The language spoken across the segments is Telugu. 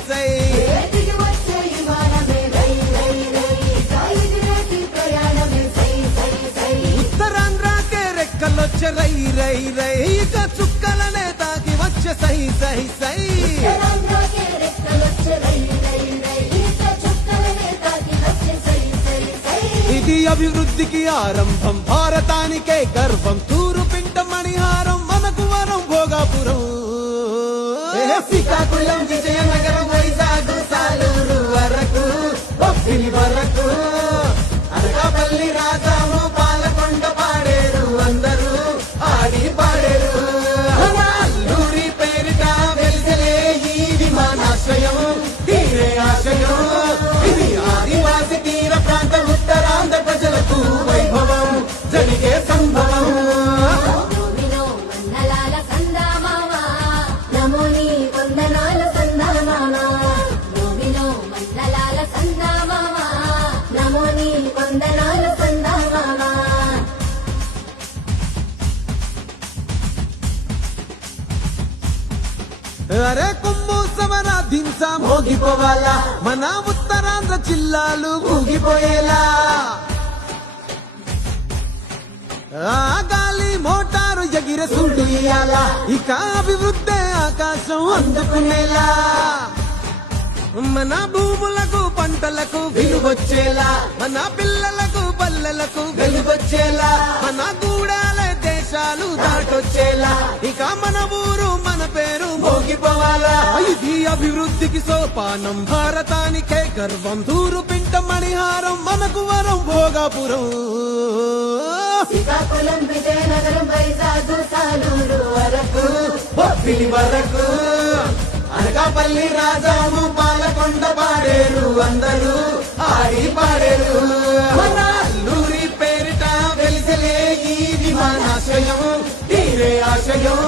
సై ఉత్తరాంధ్రకే రెక్కలొచ్చే రై రై రై ఇక చుక్కలనే తాకి వచ్చే సై సై సై ఇది అభివృద్ధికి ఆరంభం భారతానికే గర్వం తూరు పింట మణిహారం మనకు వరం భోగాపురం శ్రీకాకుళం విజయనగరం వైజాగ్ సాలూరు వరకు బొబ్బిలి వరకు అనకాపల్లి రాజాము పాలకొండ పాడేరు అందరూ ఆడి పాడేరు అల్లూరి పేరిట వెలిసలే ఈ విమానాశ్రయం తీరే ఆశయం ఇది ఆదివాసి తీర ప్రాంత ఉత్తరాంధ్ర ప్రజలకు వైభవం జరిగే సంభవం అరే కుంభు సమర దింస మోగిపోవాలా మన ఉత్తరాంధ్ర జిల్లాలు ఊగిపోయేలా ఆ గాలి మోటారు ఎగిరే సుండు ఇయ్యాలా ఇక అభివృద్ధి ఆకాశం అందుకునేలా మన భూములకు పంటలకు విలువచ్చేలా మన పిల్లలకు పల్లెలకు వెలుగొచ్చేలా మన గూడాల దేశాలు దాటొచ్చేలా ఇక మన ఊరు మన పేరు మోగిపోవాలా ఇది అభివృద్ధికి సోపానం భారతానికే గర్వం తూరు పింట మణిహారం మనకు వరం భోగాపురం శ్రీకాకుళం విజయనగరం వైజాగ్ సాలూరు వరకు బొబ్బిలి వరకు అనకాపల్లి రాజాము పాలకొండ పాడేరు అందరూ ఆడి పాడేరు మన అల్లూరి పేరిట వెలిసలే ఈ విమానాశ్రయం తీరే ఆశయం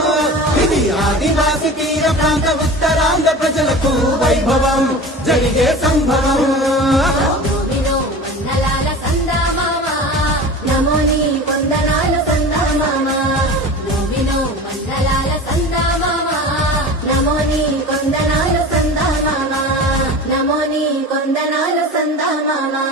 ఇది ఆదివాసి తీర ప్రాంత ఉత్తరాంధ్ర ప్రజలకు వైభవం జరిగే సంభవం కొందనాలు సందా మామా